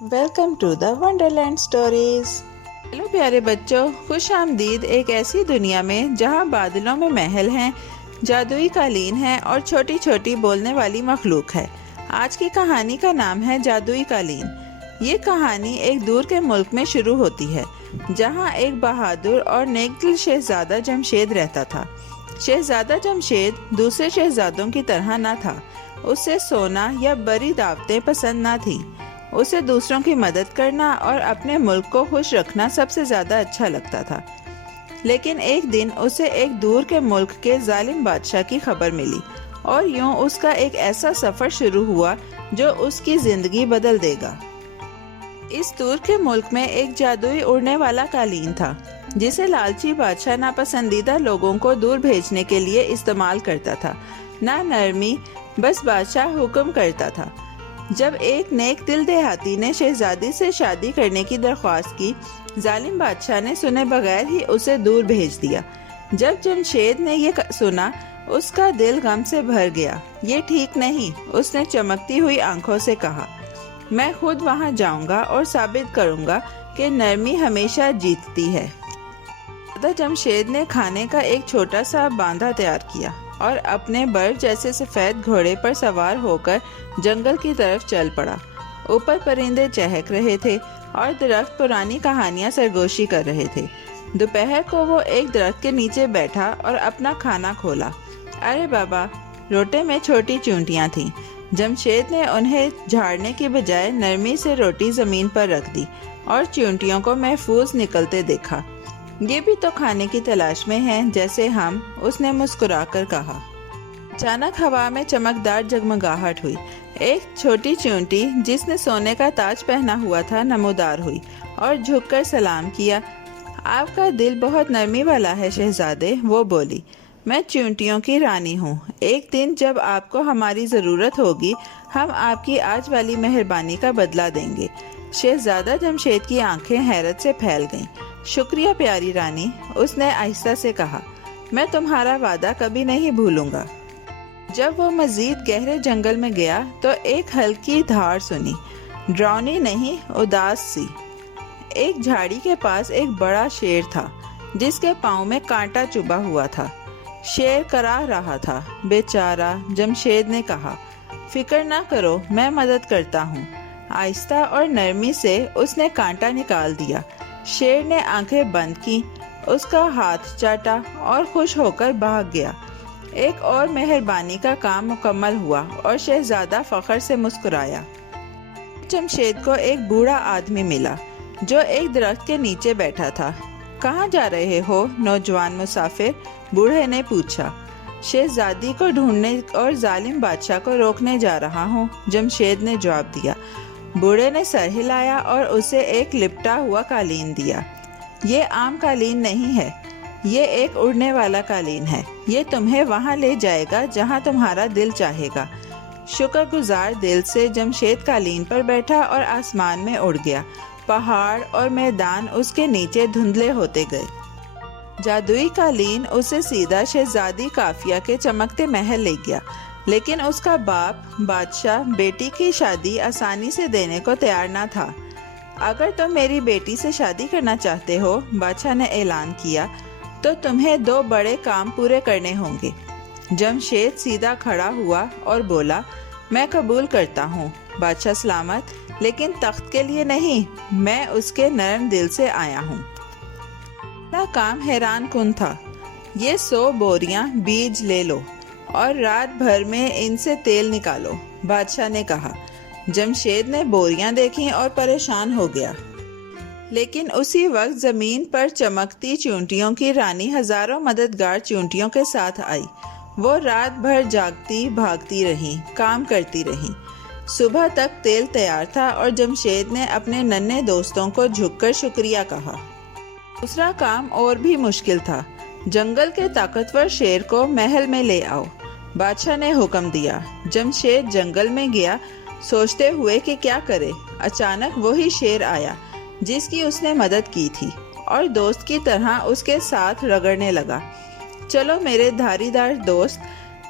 Welcome to the wonderland stories. Hello پیارے بچوں، خوش آمدید ایک ایسی دنیا میں جہاں بادلوں میں محل ہیں، جادوئی قالین ہے اور چھوٹی چھوٹی بولنے والی مخلوق ہے۔ آج کی کہانی کا نام ہے جادوئی قالین۔ یہ کہانی ایک دور کے ملک میں شروع ہوتی ہے جہاں ایک بہادر اور نیک دل شہزادہ جمشید رہتا تھا۔ شہزادہ جمشید دوسرے شہزادوں کی طرح نہ تھا۔ اسے سونا یا بڑی دعوتیں پسند نہ تھیں۔ اسے دوسروں کی مدد کرنا اور اپنے ملک کو خوش رکھنا سب سے زیادہ اچھا لگتا تھا۔ لیکن ایک دن اسے ایک دور کے ملک کے ظالم بادشاہ کی خبر ملی اور یوں اس کا ایک ایسا سفر شروع ہوا جو اس کی زندگی بدل دے گا۔ اس دور کے ملک میں ایک جادوئی اڑنے والا قالین تھا جسے لالچی بادشاہ ناپسندیدہ لوگوں کو دور بھیجنے کے لیے استعمال کرتا تھا۔ نہ نرمی، بس بادشاہ حکم کرتا تھا۔ جب ایک نیک دل دیہاتی نے شہزادی سے شادی کرنے کی درخواست کی، ظالم بادشاہ نے سنے بغیر ہی اسے دور بھیج دیا۔ جب جمشید نے یہ سنا، اس کا دل غم سے بھر گیا۔ یہ ٹھیک نہیں، اس نے چمکتی ہوئی آنکھوں سے کہا، میں خود وہاں جاؤں گا اور ثابت کروں گا کہ نرمی ہمیشہ جیتتی ہے۔ جمشید نے کھانے کا ایک چھوٹا سا باندھا تیار کیا اور اپنے بر جیسے سفید گھوڑے پر سوار ہو کر جنگل کی طرف چل پڑا۔ اوپر پرندے چہک رہے تھے اور درخت پرانی کہانیاں سرگوشی کر رہے تھے۔ دوپہر کو وہ ایک درخت کے نیچے بیٹھا اور اپنا کھانا کھولا۔ ارے بابا، روٹے میں چھوٹی چونٹیاں تھیں۔ جمشید نے انہیں جھاڑنے کی بجائے نرمی سے روٹی زمین پر رکھ دی اور چونٹیوں کو محفوظ نکلتے دیکھا۔ یہ بھی تو کھانے کی تلاش میں ہیں جیسے ہم، اس نے مسکرا کر کہا۔ اچانک ہوا میں چمکدار جگمگاہٹ ہوئی۔ ایک چھوٹی چونٹی جس نے سونے کا تاج پہنا ہوا تھا نمودار ہوئی اور جھک کر سلام کیا۔ آپ کا دل بہت نرمی والا ہے شہزادے، وہ بولی۔ میں چونٹیوں کی رانی ہوں۔ ایک دن جب آپ کو ہماری ضرورت ہوگی، ہم آپ کی آج والی مہربانی کا بدلہ دیں گے۔ شہزادہ جمشید کی آنکھیں حیرت سے پھیل گئیں۔ شکریہ پیاری رانی، اس نے آہستہ سے کہا، میں تمہارا وعدہ کبھی نہیں بھولوں گا۔ جب وہ مزید گہرے جنگل میں گیا تو ایک ہلکی دھاڑ سنی، ڈراؤنی نہیں، اداس سی۔ ایک جھاڑی کے پاس ایک بڑا شیر تھا جس کے پاؤں میں کانٹا چبھا ہوا تھا۔ شیر کراہ رہا تھا۔ بیچارہ، جمشید نے کہا، فکر نہ کرو، میں مدد کرتا ہوں۔ آہستہ اور نرمی سے اس نے کانٹا نکال دیا۔ شیر نے آنکھیں بند کی، اس کا ہاتھ چاٹا اور خوش ہو کر بھاگ گیا۔ ایک اور مہربانی کا کام مکمل ہوا اور شہزادہ فخر سے مسکرایا۔ جمشید کو ایک بوڑھا آدمی ملا جو ایک درخت کے نیچے بیٹھا تھا۔ کہاں جا رہے ہو نوجوان مسافر؟ بوڑھے نے پوچھا۔ شہزادی کو ڈھونڈنے اور ظالم بادشاہ کو روکنے جا رہا ہوں، جمشید نے جواب دیا۔ بوڑھے نے سر ہلایا اور اسے ایک لپٹا ہوا قالین دیا۔ یہ عام قالین نہیں ہے، یہ ایک اڑنے والا قالین ہے۔ یہ تمہیں وہاں لے جائے گا جہاں تمہارا دل چاہے گا۔ شکر گزار دل سے جمشید قالین پر بیٹھا اور آسمان میں اڑ گیا۔ پہاڑ اور میدان اس کے نیچے دھندلے ہوتے گئے۔ جادوئی قالین اسے سیدھا شہزادی کافیہ کے چمکتے محل لے گیا، لیکن اس کا باپ بادشاہ بیٹی کی شادی آسانی سے دینے کو تیار نہ تھا۔ اگر تم میری بیٹی سے شادی کرنا چاہتے ہو، بادشاہ نے اعلان کیا، تو تمہیں 2 بڑے کام پورے کرنے ہوں گے۔ جمشید سیدھا کھڑا ہوا اور بولا، میں قبول کرتا ہوں بادشاہ سلامت، لیکن تخت کے لیے نہیں، میں اس کے نرم دل سے آیا ہوں۔ پہلا کام حیران کن تھا۔ یہ 100 بوریاں بیج لے لو اور رات بھر میں ان سے تیل نکالو، بادشاہ نے کہا۔ جمشید نے بوریاں دیکھیں اور پریشان ہو گیا۔ لیکن اسی وقت زمین پر چمکتی چونٹیوں کی رانی ہزاروں مددگار چونٹیوں کے ساتھ آئی۔ وہ رات بھر جاگتی بھاگتی رہیں، کام کرتی رہیں۔ صبح تک تیل تیار تھا اور جمشید نے اپنے ننھے دوستوں کو جھک کر شکریہ کہا۔ دوسرا کام اور بھی مشکل تھا۔ جنگل کے طاقتور شیر کو محل میں لے آؤ، بادشاہ نے حکم دیا۔ جمشید جنگل میں گیا، سوچتے ہوئے کہ کیا کرے۔ اچانک وہی شیر آیا جس کی اس نے مدد کی تھی اور دوست کی طرح اس کے ساتھ رگڑنے لگا۔ چلو میرے دھاری دار دوست،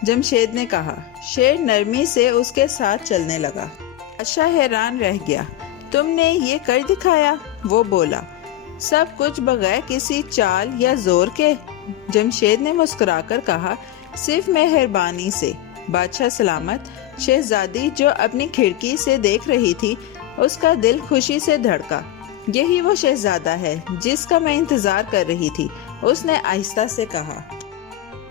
جمشید نے کہا۔ شیر نرمی سے اس کے ساتھ چلنے لگا۔ بادشاہ حیران رہ گیا۔ تم نے یہ کر دکھایا، وہ بولا، سب کچھ بغیر کسی چال یا زور کے؟ جمشید نے مسکرا کر کہا، صرف مہربانی سے۔ بادشاہ سلامت۔ شہزادی جو اپنی کھڑکی سے دیکھ رہی تھی، اس کا دل خوشی سے دھڑکا۔ یہی وہ شہزادہ ہے جس کا میں انتظار کر رہی تھی، اس نے آہستہ سے کہا۔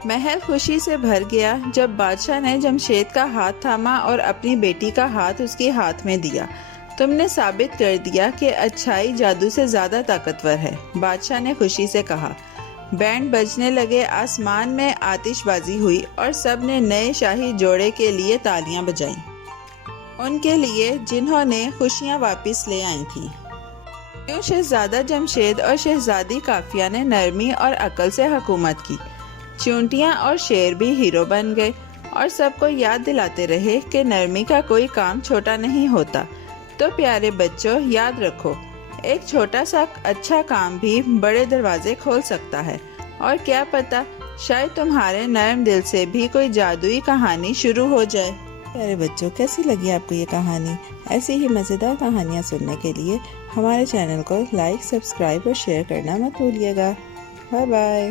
محل خوشی سے بھر گیا جب بادشاہ نے جمشید کا ہاتھ تھاما اور اپنی بیٹی کا ہاتھ اس کے ہاتھ میں دیا۔ تم نے ثابت کر دیا کہ اچھائی جادو سے زیادہ طاقتور ہے، بادشاہ نے خوشی سے کہا۔ بینڈ بجنے لگے، آسمان میں آتش بازی ہوئی اور سب نے نئے شاہی جوڑے کے لیے تالیاں بجائیں، ان کے لیے جنہوں نے خوشیاں واپس لے آئی تھیں۔ کیوں شہزادہ جمشید اور شہزادی کافیہ نے نرمی اور عقل سے حکومت کی۔ چونٹیاں اور شیر بھی ہیرو بن گئے اور سب کو یاد دلاتے رہے کہ نرمی کا کوئی کام چھوٹا نہیں ہوتا۔ تو پیارے بچوں، یاد رکھو، ایک چھوٹا سا اچھا کام بھی بڑے دروازے کھول سکتا ہے، اور کیا پتہ شاید تمہارے نرم دل سے بھی کوئی جادوئی کہانی شروع ہو جائے۔ پیارے بچوں، کیسی لگی آپ کو یہ کہانی؟ ایسی ہی مزیدار کہانیاں سننے کے لیے ہمارے چینل کو لائک، سبسکرائب اور شیئر کرنا مت بھولیے گا۔ Bye bye.